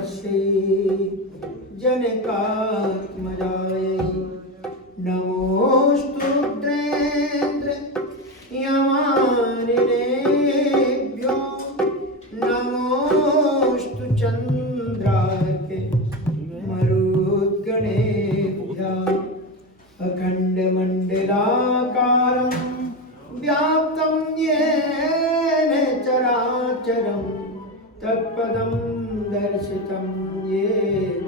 तस्यै जनकात्मजायै नमोऽस्तु रुद्रेन्द्र यमानिनेभ्यो नमोऽस्तु चन्द्रार्के मरुद्गणेभ्यः अखण्डमण्डलाकारं व्याप्तं येन चराचरं तत्पदं दर्शितं येन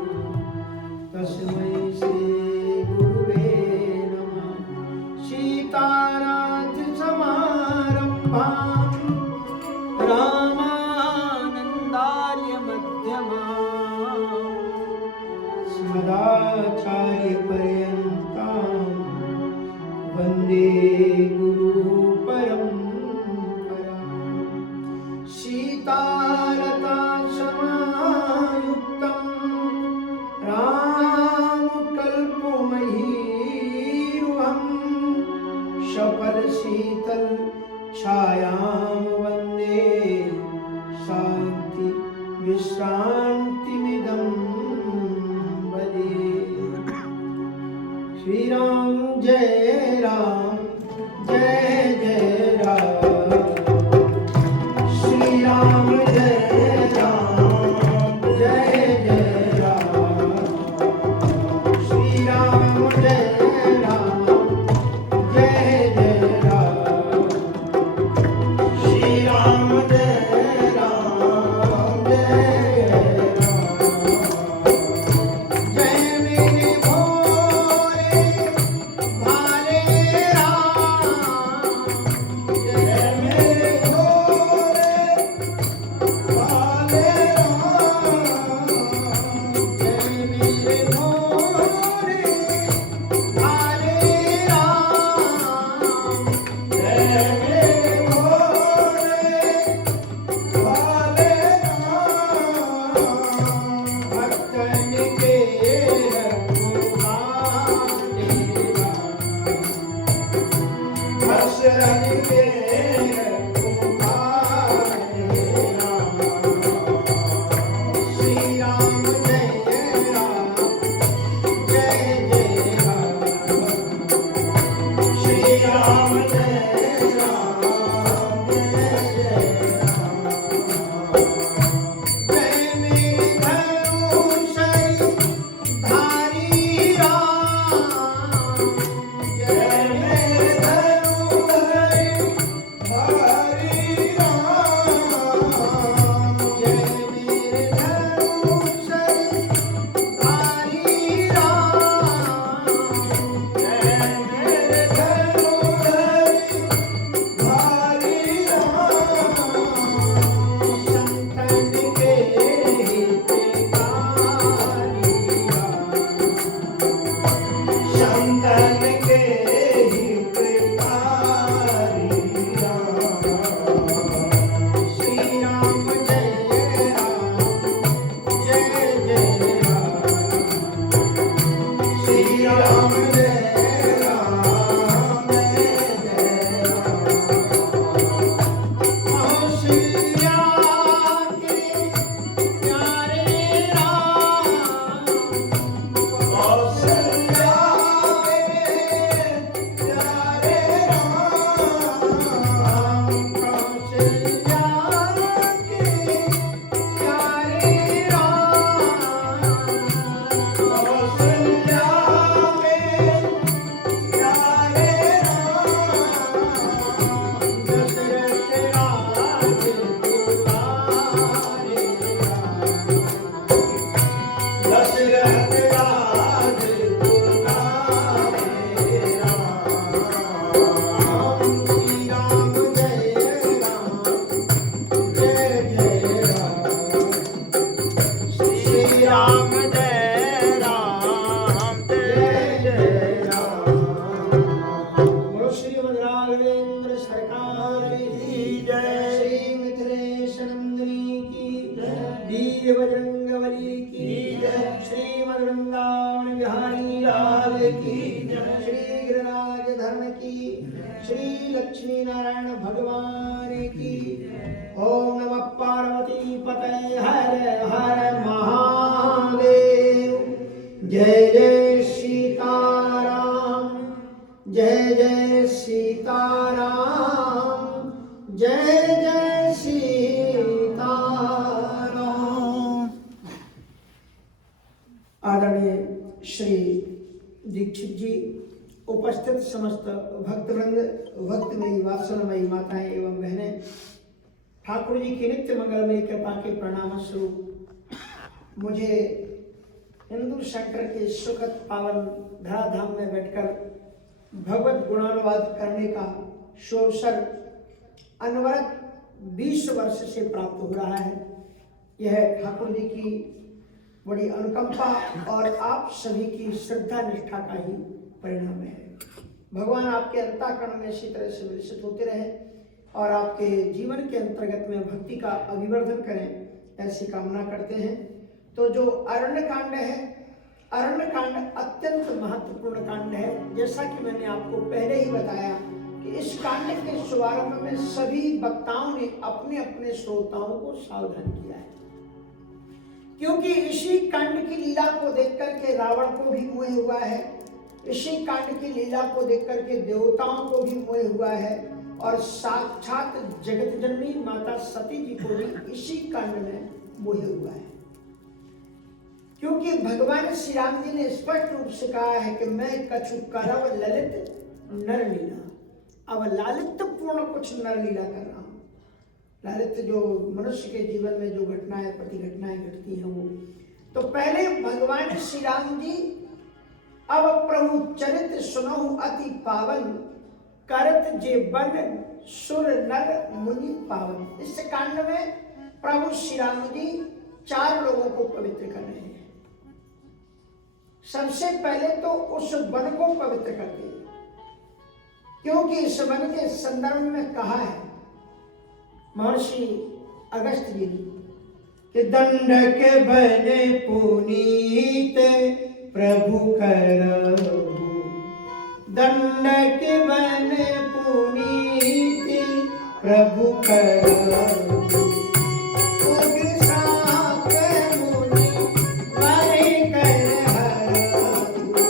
तस्मै श्रीगुरुवे नमः। सीतारामसमारम्भां रामानन्दार्यमध्यमाम् अस्मदाचार्यपर्यन्तां वन्दे गुरुपरम्पराम्। सीतालता समायुक्तं रामकल्पमहीरुहं सफलशीतल छायां वन्दे शान्ति विश्रान्तिमिदं वदे। श्री राम जय राम जय जय राम। श्री राम जय राम जय जय राम। श्री राम जय राम जय जय राम। श्री राम जय राम जय जय राम। जय मेरे भोले भाले राम। जय मेरे भोले भाले राम। जय मेरे भोले भाले राम। जय मेरे भोले भाले राम। भक्तन के रघुराई राम। भक्तन के रघुराई राम। श्री राम जय राम जय जय राम। श्री राम जय राम जय जय राम। जय मेरे धनुषरी धारी राम। जय मेरे धनुषरी धारी राम। जय मेरे धनुषरी धारी राम। जय मेरे धनुषरी धारी राम। संतन के हितकारी राम। संतन के हितकारी राम। श्री राम जय राम जय जय राम। श्री राम जय राम जय जय राम। कौशल्या के प्यारे राम। कौशल्या के प्यारे राम। कौशल्या के प्यारे राम। कौशल्या के प्यारे राम। दशरथ राज दुलारे राम। दशरथ राज दुलारे राम। श्री राम जय राम जय जय राम। श्री राम जय राम जय जय राम। बोलो श्री राघवेंद्र सरकार की जय। श्री मिथिलेश नंदिनी की जय। वीर बजरंगबली की जय। श्री वृंदावन बिहारी लाल की जय। श्री गिरिराज धर्म की। श्री लक्ष्मी नारायण भगवान की। ओम नमः पार्वती पतये हर हर महा जय जय सीताराम, जय जय सीताराम, जय जय सीताराम। आदरणीय श्री दीक्षित जी, उपस्थित समस्त भक्तवृंद, भक्तमयी वात्सलमयी माताएं एवं बहनें, ठाकुर जी की नित्य मंगलमयी कृपा के प्रणाम स्वरूप मुझे हिंदू सेंटर के सुखद पावन धराधाम में बैठकर भगवत गुणानुवाद करने का शुभअवसर अनवरत 20 वर्ष से प्राप्त हो रहा है। यह ठाकुर जी की बड़ी अनुकंपा और आप सभी की श्रद्धा निष्ठा का ही परिणाम है। भगवान आपके अंतःकरण में इसी तरह से विकसित होते रहे और आपके जीवन के अंतर्गत में भक्ति का अभिवर्धन करें, ऐसी कामना करते हैं। तो जो अरण्य कांड है, अरण्य कांड अत्यंत महत्वपूर्ण कांड है। जैसा कि मैंने आपको पहले ही बताया कि इस कांड के शुभारंभ में सभी वक्ताओं ने अपने अपने श्रोताओं को सावधान किया है, क्योंकि इसी कांड की लीला को देख करके रावण को भी मोह हुआ है, इसी कांड की लीला को देख करके देवताओं को भी मोह हुआ है और साक्षात जगत जननी माता सती जी को भी इसी कांड में मोह हुआ है। क्योंकि भगवान श्री राम जी ने स्पष्ट रूप से कहा है कि मैं कछु करव ललित नर लीला, अब लालित्य पूर्ण कुछ नर लीला कर रहा हूं। लालित्य जो मनुष्य के जीवन में जो घटनाएं प्रति घटनाएं घटती हैं वो, तो पहले भगवान श्री राम जी अब प्रभु चरित्र सुनहु अति पावन, करत जे बन सुर नर मुनि पावन। इस कांड में प्रभु श्री राम जी 4 लोगों को पवित्र कर रहे हैं। सबसे पहले तो उस वन को पवित्र करते हैं, क्योंकि इस वन के संदर्भ में कहा है महर्षि अगस्त्य जी ने कि दंडक बने पुनीत प्रभु करहु, दंडक बने पुनीत प्रभु करहु, उग्र शाप मुनि वर कर हरहु,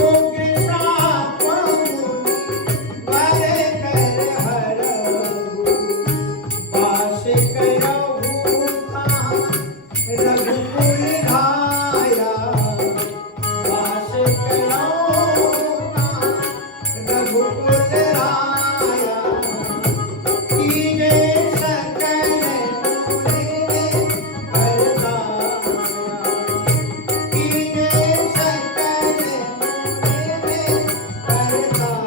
उग्र शाप मुनि वर कर हरहु, वास करहु कहाँ रघुकुल धाया, वास करहु कहाँ रघुकुल धाया, कीजे सकल मुनि वरदाया, कीजे सकल मुनि वरदाया।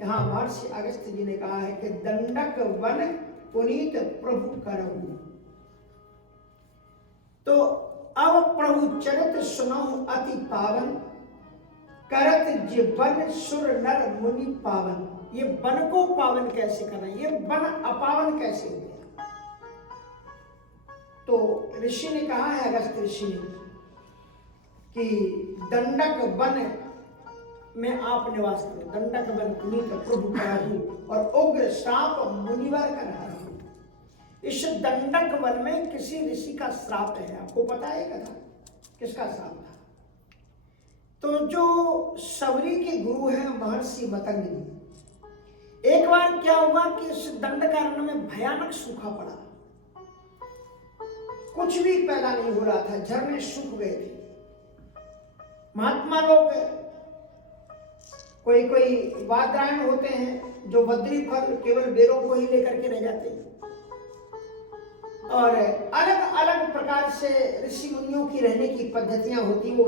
यहाँ महर्षि अगस्त्य जी ने कहा है कि दंडक वन पुनीत प्रभु करहु। तो अब प्रभु चरित्र सुनहु अति पावन, करत जे वन सुर नर मुनि पावन। ये वन को पावन कैसे करना, ये वन अपावन कैसे हो गया? तो ऋषि ने कहा है, अगस्त्य ऋषि ने, कि दंडक वन में आप निवास करो, दंडक वन पुनीत प्रभु करहु और उग्र श्राप मुनिवर कर हरहु। इस दंडक वन में किसी ऋषि का श्राप है, आपको पता है कथा किसका श्राप था? तो जो सबरी के गुरु हैं महर्षि मतंग जी, एक बार क्या हुआ कि इस दंडकारण्य में भयानक सूखा पड़ा, कुछ भी पैदा नहीं हो रहा था, झरने सूख गए थे। महात्मा लोग, कोई कोई वादरायण होते हैं जो बद्री फल केवल बेरों को ही लेकर के रह जाते हैं, और अलग अलग प्रकार से ऋषि मुनियों की रहने की पद्धतियां होती, वो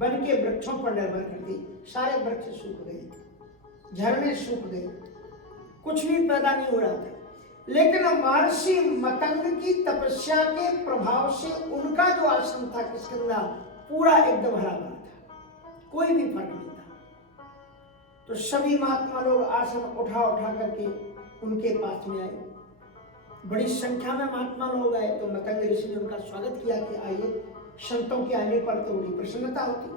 वन के वृक्षों पर निर्भर करती। सारे वृक्ष सूख गए, झरने सूख गए, कुछ भी पैदा नहीं हो रहा था। लेकिन महर्षि मतंग की तपस्या के प्रभाव से उनका जो आश्रम था किष्किंधा पूरा एकदम हरा भरा था, कोई भी फर्क नहीं था। तो सभी महात्मा लोग आश्रम उठा उठा करके उनके पास में आए, बड़ी संख्या में महात्मा लोग आए। तो मतंग ऋषि ने उनका स्वागत किया कि आइए, संतों के आने पर तो बड़ी प्रसन्नता होती।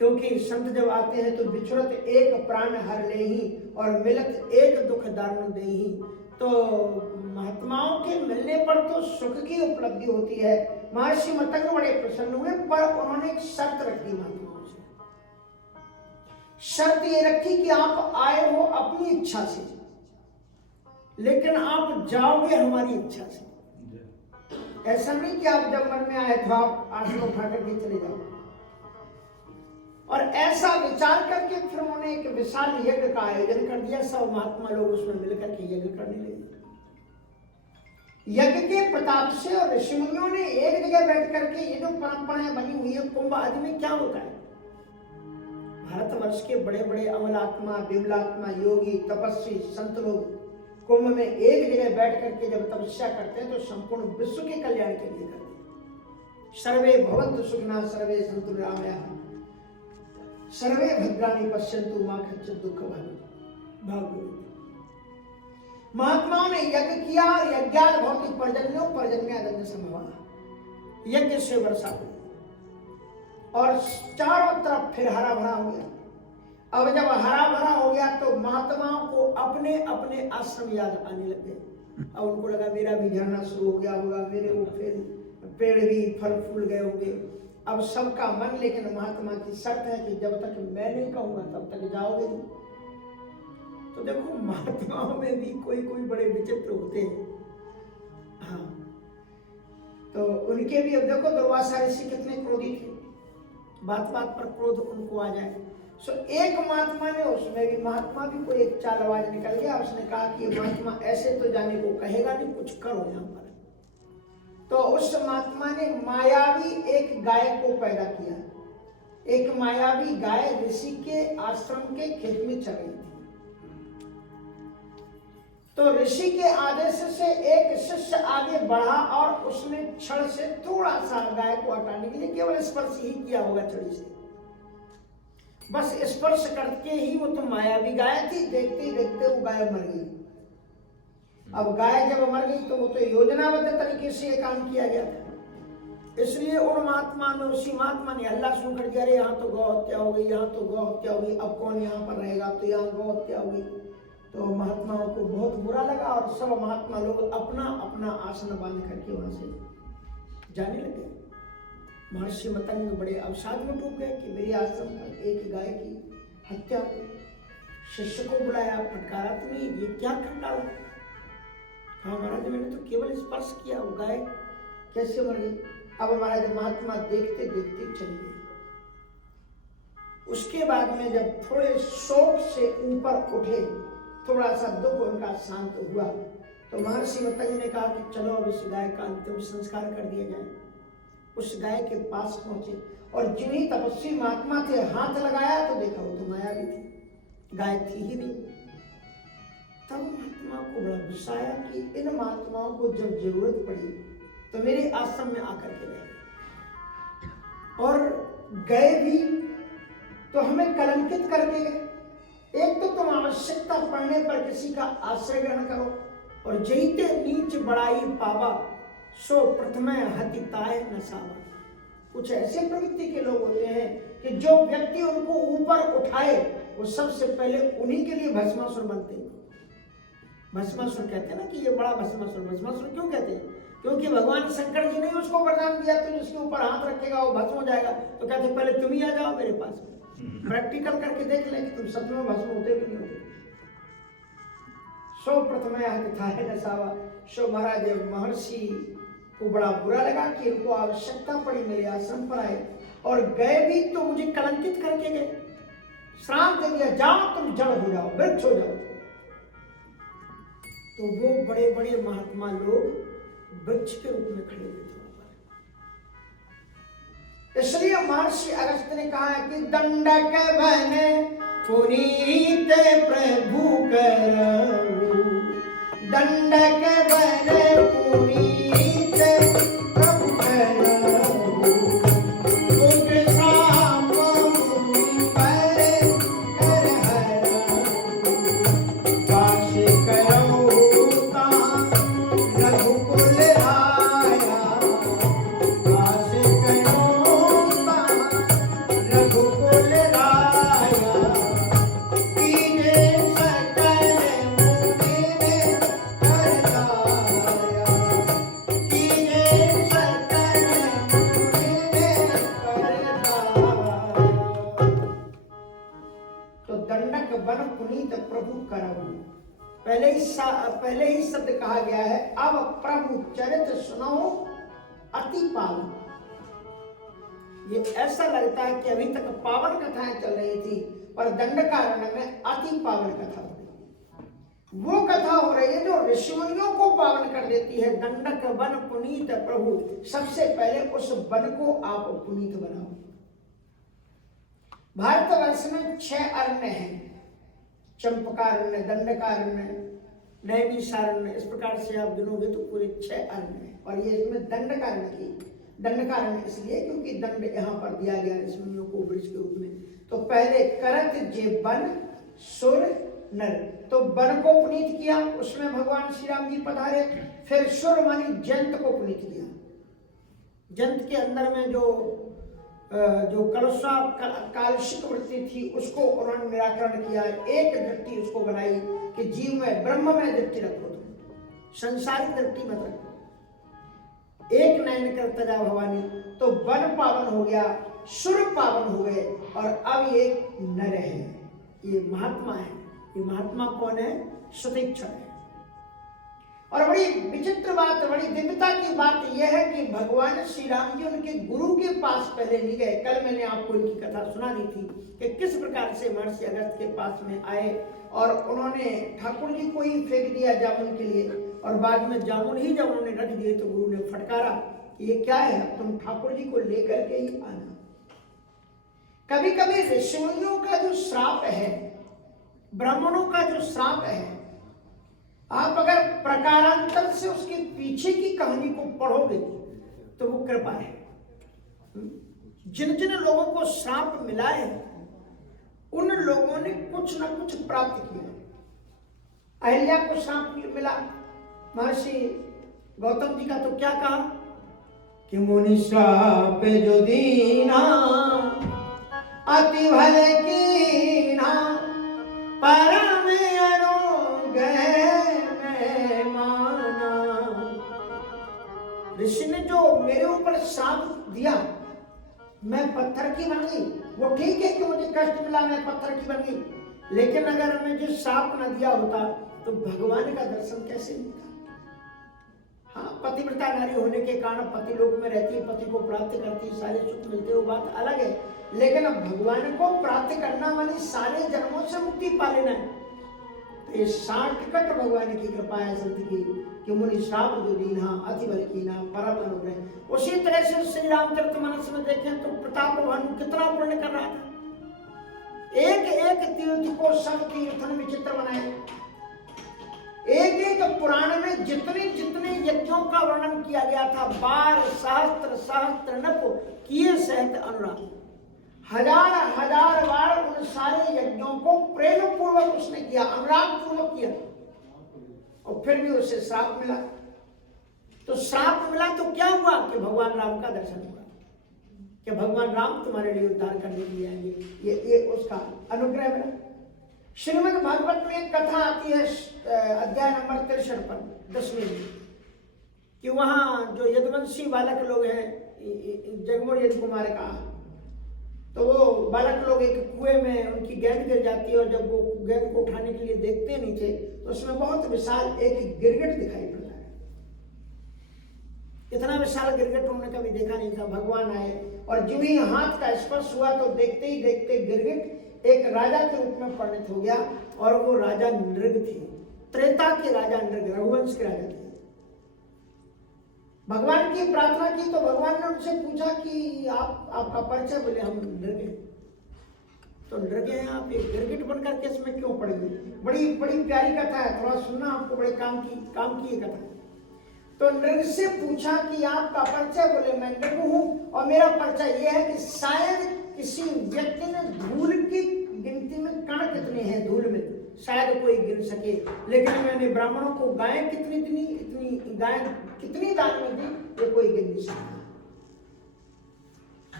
क्योंकि संत जब आते हैं तो बिछुड़त एक प्राण हर लेही और मिलत एक दुख दारुण देही। तो महात्माओं के मिलने पर तो सुख की उपलब्धि होती है। महर्षि मतंग बड़े प्रसन्न हुए, पर उन्होंने एक शर्त रख दी महात्माओं से। शर्त ये रखी कि आप आए हो अपनी इच्छा से, लेकिन आप जाओगे हमारी इच्छा से। ऐसा नहीं कि आप जब मन में आए तो आप आसन उठा करके चले जाओ। और ऐसा विचार करके फिर उन्होंने एक विशाल यज्ञ का आयोजन कर दिया। सब महात्मा लोग उसमें मिलकर के यज्ञ करने लगे। यज्ञ के प्रताप से और ऋषि मुनियों ने एक जगह बैठ करके ये जो परंपराएं बनी हुई है, कुंभ आदि में क्या होता है, भारतवर्ष के बड़े बड़े अमलात्मा, विमलात्मा, योगी, तपस्वी, संत लोग कुंभ में एक जगह बैठ करके जब तपस्या करते हैं तो संपूर्ण विश्व के कल्याण के लिए करते हैं। सर्वे भवन्तु सुखिनः सर्वे सन्तु निरामयाः सर्वे भद्राणि पश्यन्तु मा कश्चित् दुःखभाग्। महात्माओं ने यज्ञ किया और यज्ञाल भवति पर्जन्यो पर्जन्यादन्य संभवा। यज्ञ से वर्षा हुई और चारों तरफ फिर हरा भरा हो गया। अब जब हरा भरा हो गया तो महात्माओं को अपने अपने आश्रम याद आने लगे। अब उनको लगा मेरा भी झरना शुरू हो गया होगा, मेरे वो पेड़ भी फल फूल गए होंगे। अब सबका मन, लेकिन महात्मा की शर्त है कि जब तक मैं नहीं कहूंगा तब तक जाओगे नहीं। तो देखो महात्माओं में भी कोई कोई बड़े विचित्र होते हैं। हाँ, तो उनके भी, अब देखो दुर्वासा ऋषि कितने क्रोधी थे, बात बात पर क्रोध उनको आ जाए। सो एक महात्मा ने, उसमें भी महात्मा भी कोई एक चालबाज निकल गया। उसने कहा कि महात्मा ऐसे तो जाने को कहेगा नहीं, कुछ करो यहाँ पर। तो उस महात्मा ने मायावी एक गाय को पैदा किया। एक मायावी गाय ऋषि के आश्रम के खेत में चल रही थी। तो ऋषि के आदेश से एक शिष्य आगे बढ़ा और उसने छड़ से थोड़ा सा गाय को हटाने के लिए केवल स्पर्श ही किया होगा छड़ी से। बस स्पर्श करके ही वो तो मायावी गाय थी, देखते देखते वो गाय मर गई। अब गाय जब मर गई तो वो तो योजनाबद्ध तरीके से ये काम किया गया था। इसलिए उन महात्मा ने, उसी महात्मा ने हल्ला शुरू कर दिया, अरे यहाँ तो गौ हत्या हो गई, यहाँ तो गौ हत्या हो गई, अब कौन यहाँ पर रहेगा, तो यहाँ गौ हत्या हो गई। तो महात्माओं को बहुत बुरा लगा और सब महात्मा लोग अपना अपना आसन बांध करके वहां से जाने लगे। महर्षि मतंग बड़े अवसाद में डूब गए कि मेरे आश्रम पर एक गाय की हत्या। शिष्य को बुलाया, फटकारा, तुम्हें ये क्या कर डाला? हाँ महाराज, मैंने तो केवल स्पर्श किया, वो गाय कैसे मर गई? अब महाराज महात्मा देखते देखते चले गए। उसके बाद में जब थोड़े शोक से ऊपर उठे, थोड़ा सा दुख उनका शांत हुआ, तो महर्षि मतंग ने कहा कि चलो अब इस गाय का अंतिम संस्कार कर दिया जाए। उस गाय के पास पहुंचे और जिन्हीं तपस्वी महात्मा थे हाथ लगाया तो देखा वो तो मायावी थी, गाय थी ही नहीं। तब महात्मा को बड़ा गुस्सा आया कि इन महात्माओं को जब जरूरत पड़ी तो मेरे आश्रम में आकर के रहे, और गए भी तो हमें कलंकित करके गए। एक तो तुम आवश्यकता पड़ने पर किसी का आश्रय ग्रहण करो, और जईते नीच बड़ाई पावा सो प्रथम हतिताय नसावा। कुछ ऐसे प्रवृत्ति के लोग होते हैं कि जो व्यक्ति उनको ऊपर उठाए वो सबसे पहले उन्हीं के लिए भस्मासुर बनते हैं। भस्मासुर कहते हैं ना कि ये बड़ा भस्मासुर। भस्मासुर क्यों कहते हैं? क्योंकि भगवान शंकर जी ने उसको वरदान दिया, तो जिसके ऊपर हाथ रखेगा वो भस्म हो जाएगा। तो कहते पहले तुम ही आ जाओ मेरे पास में, प्रैक्टिकल करके देख लें कि तुम सच में भस्म होते कि नहीं होते। सो प्रथम हतिताय नसावा। सो महाराज महर्षि को बड़ा बुरा लगा कि इनको आवश्यकता पड़ी, मेरे आश्रम पर आए और गए भी तो मुझे कलंकित करके गए। श्राप दे दिया, जाओ तुम जड़ हो जाओ, वृक्ष हो जाओ। तो वो बड़े बड़े महात्मा लोग वृक्ष के रूप में खड़े हुए थे। इसलिए महर्षि अगस्त्य ने कहा है कि दंडक बने पुनीत प्रभु करऊ, दंडक बने पुनीत प्रभु करऊ, रघुकुल पहले ही शब्द कहा गया है, अब प्रभु चरित्र सुनो अति पावन। ये ऐसा लगता है कि अभी तक पावन कथाएं चल रही थी, पर दंडकारण्य में अति पावन कथा हो रही। वो कथा हो रही है जो ऋषिमुनियों को पावन कर देती है। दंडक वन पुनीत प्रभु, सबसे पहले उस वन को आप पुनीत बनाओ। भारतवर्ष में 6 अरण्य हैं, चंपकारण्य, दंडकारण्य, नैमिषारण्य। इस प्रकार से आप गिनोगे तो पूरे 6 अरण्य हैं। और ये इसमें दंडकारण्य की, दंडकारण्य इसलिए क्योंकि दंड यहाँ पर दिया गया ऋषिमुनियों को वृक्ष के रूप में। तो पहले करत जे वन सुर नर, तो वन को पुनीत किया, उसमें भगवान श्री राम जी पधारे। फिर सुर मानी जंत को पुनीत किया। जंत के अंदर में जो कलुषा कालशिक वृत्ति थी उसको उन्होंने निराकरण किया। एक दृष्टि उसको बनाई कि जीव में ब्रह्म में दृष्टि रखो, तुम संसारिक दृष्टि मत रखो। एक नयन कर तजा भवानी, तो वन पावन हो गया, सुर पावन हो गए, और अब ये नर है, ये महात्मा है। ये महात्मा कौन है? सुतीक्षण है। और बड़ी विचित्र बात, बड़ी दिव्यता की बात यह है कि भगवान श्री राम जी उनके गुरु के पास पहले नहीं गए। कल मैंने आपको इनकी कथा सुना दी थी कि किस प्रकार से महर्षि अगस्त्य के पास में आए और उन्होंने ठाकुर जी को ही फेंक दिया जामुन के लिए, और बाद में जामुन ही जब उन्होंने रख दिए तो गुरु ने फटकारा कि ये क्या है, तुम ठाकुर जी को लेकर के ही आना। कभी कभी ऋषियों का जो श्राप है, ब्राह्मणों का जो श्राप है, आप अगर प्रकारांतर से उसके पीछे की कहानी को पढ़ोगे तो वो कृपा है। जिन जिन लोगों को श्राप मिला है उन लोगों ने कुछ न कुछ प्राप्त किया। अहिल्या को श्राप मिला, महर्षि गौतम जी का तो क्या कहा कि मुनि श्राप जो दीना अति भले कीना, परम ऋषि ने जो मेरे ऊपर श्राप दिया, मैं पत्थर की बन गई। वो ठीक है कि मुझे कष्ट मिला, मैं पत्थर की बन गई, लेकिन अगर मुझे श्राप न दिया होता तो भगवान का दर्शन कैसे मिलता? हाँ, पतिव्रता नारी होने के कारण पति लोक में रहती, पति को प्राप्त करती, सारे सुख मिलते, वो बात अलग है। लेकिन अब भगवान को प्राप्त करना मानी सारे जन्मों से मुक्ति पा लेना है। तो ये शार्टकट भगवान की कृपा है संत की कि मुनि श्राप जो दीना अति बल कीना, परम अनुग्रह। उसी तरह से श्री रामचरितमानस में देखें तो प्रताप भानु कितना पुण्य कर रहा था। एक एक तीर्थ को सब तीर्थन विचित्र बनाए। एक एक पुराण में जितने जितने यज्ञों का वर्णन किया गया था, 12 सहस्त्र सहस्त्र नप किए सहित अनुराग, हजार हजार बार उन सारे यज्ञों को प्रेम पूर्वक उसने किया, अनुराग पूर्वक किया, और फिर भी उसे श्राप मिला। तो श्राप मिला तो क्या हुआ कि भगवान राम का दर्शन हुआ, कि भगवान राम तुम्हारे लिए उद्धार करने के लिए आएंगे। ये उसका अनुग्रह मिला। श्रीमद् भागवत में एक कथा आती है अध्याय नंबर 63 पर 10वें में, कि वहां जो यदुवंशी बालक लोग हैं, जगमोर यदु कुमार का, तो वो बालक लोग एक कुएं में उनकी गेंद गिर जाती है, और जब वो गेंद को उठाने के लिए देखते नीचे तो उसमें बहुत विशाल एक गिरगिट दिखाई पड़ता है। इतना विशाल गिरगिट उन्होंने कभी देखा नहीं था। भगवान आए और जो ही हाथ का स्पर्श हुआ तो देखते ही देखते गिरगिट एक राजा के रूप में परिणत हो गया, और वो राजा नृग थे, त्रेता के राजा नृग, रघुवंश के राजा थे। भगवान की प्रार्थना की तो भगवान ने उनसे पूछा कि आपका परिचय, बोले हम नृग हैं। तो नृग हैं आप, एक गिरगिट बनकर के इसमें क्यों पड़े हुए? बड़ी बड़ी प्यारी कथा है, थोड़ा सुनना, आपको बड़े काम की ये कथा है। तो नृग से पूछा कि आपका परिचय, बोले मैं नृग हूं, और मेरा परिचय ये है कि शायद किसी व्यक्ति ने धूल की गिनती में कण कितने हैं धूल में, शायद कोई गिन सके, लेकिन मैंने ब्राह्मणों को गाय इतनी गाय कितनी दान में दी, ये कोई गिन नहीं सकता।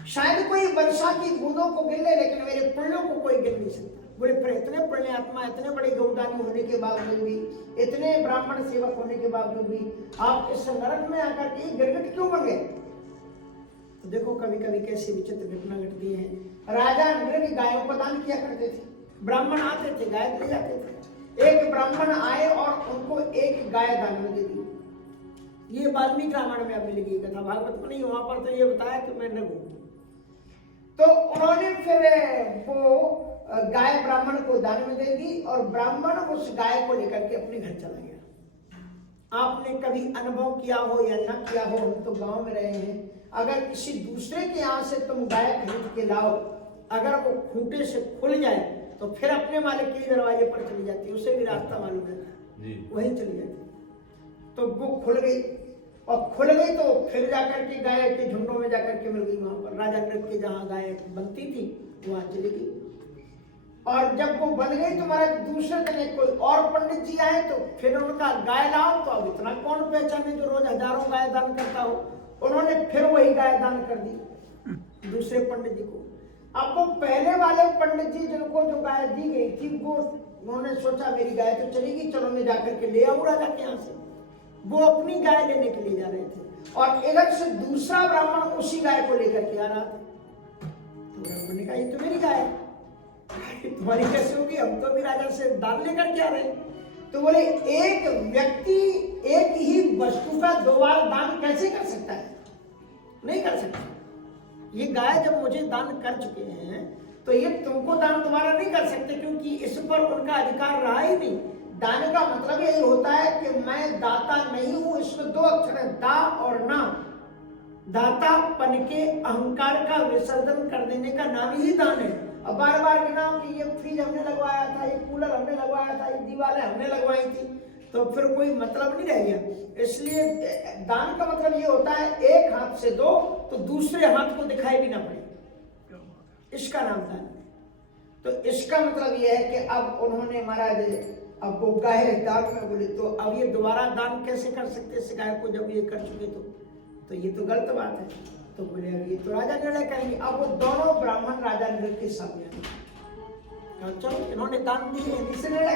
शायद कोई वर्षा की बूंदों को गिन ले, लेकिन मेरे पुण्यों को कोई गिन नहीं सकता। बोले फिर इतने पुण्यात्मा, इतने बड़े गौदानी होने के बावजूद भी, इतने ब्राह्मण सेवक होने के बावजूद भी आप इस नरक में आकर के गिरगिट क्यों बन गए? तो देखो कभी कभी कैसी विचित्र घटना घटती है। राजा नृग गायों को दान किया करते थे, ब्राह्मण आते थे गाय ले जाते थे। एक ब्राह्मण आए एक गाय दान में दे दी। ये वाल्मीकि रामायण में अब मिलेगी कथा, भागवत में नहीं, वहां पर तो ये बताया कि मैं नृप हूं। तो उन्होंने फिर वो गाय ब्राह्मण को दान में दे दी और ब्राह्मण उस गाय को लेकर के अपने घर चला गया। आपने कभी अनुभव किया हो या न किया हो, हम तो गांव में रहे हैं, अगर किसी दूसरे के यहाँ से तुम गाय खरीद के लाओ, अगर वो खूंटे से खुल जाए तो फिर अपने मालिक के दरवाजे पर चली जाती है, उसे भी रास्ता मालूम रहता है, वहीं चली जाती। तो वो खुल गई, और खुल गई तो फिर जाकर के गाय के झुंडों में जाकर के मिल गई। वहां पर राजा नृप के जहाँ गाय बनती थी वहां चली गई। और जब वो बन गई तो महाराज दूसरे दिन कोई और पंडित जी आए तो फिर उनका गाय लाओ, तो अब इतना कौन पहचाने जो रोज हजारों गाय दान करता हो। उन्होंने फिर वही गाय दान कर दी दूसरे पंडित जी को। अब वो पहले वाले पंडित जी जिनको जो गाय दी गई थी, वो उन्होंने सोचा मेरी गाय तो चलेगी, चलो मैं जाकर के ले आऊं राजा के यहाँ से। वो अपनी गाय लेने के लिए जा रहे थे और इधर से दूसरा ब्राह्मण उसी गाय को लेकर के आ रहा था। तो ब्राह्मण ने कहा ये तो मेरी गाय है, तुम्हारी कैसे होगी, हम तो भी राजा से दान लेकर के आ रहे। तो बोले एक व्यक्ति एक ही वस्तु का दो बार दान कैसे कर सकता है? नहीं कर सकता। ये गाय जब मुझे दान कर चुके हैं तो ये तुमको दान दोबारा नहीं कर सकते, क्योंकि इस पर उनका अधिकार रहा ही नहीं। दान का मतलब यही होता है कि मैं दाता नहीं हूं। इसमें दो अक्षर है, दा और ना। दातापन के अहंकार का विसर्जन कर देने का नाम ही दान है। अब बार बार के नाम कि ये फ्रिज हमने लगवाया था, ये कूलर हमने लगवाया था, ये दीवारें हमने लगवाई थी, तो फिर कोई मतलब नहीं रह गया। इसलिए दान का मतलब ये होता है एक हाथ से दो तो दूसरे हाथ को दिखाई भी ना पड़े, इसका नाम दान है। तो इसका मतलब ये है कि अब उन्होंने महाराज अब वो गाय दान में बोले, तो अब ये दोबारा दान कैसे कर सकते इस गाय को जब ये कर चुके, तो ये तो गलत बात है। तो बोले अब ये तो राजा निर्णय करेंगे। अब वो दोनों ब्राह्मण राजा नृप के सामने आए, चलो इन्होंने दान दी है, इसे निर्णय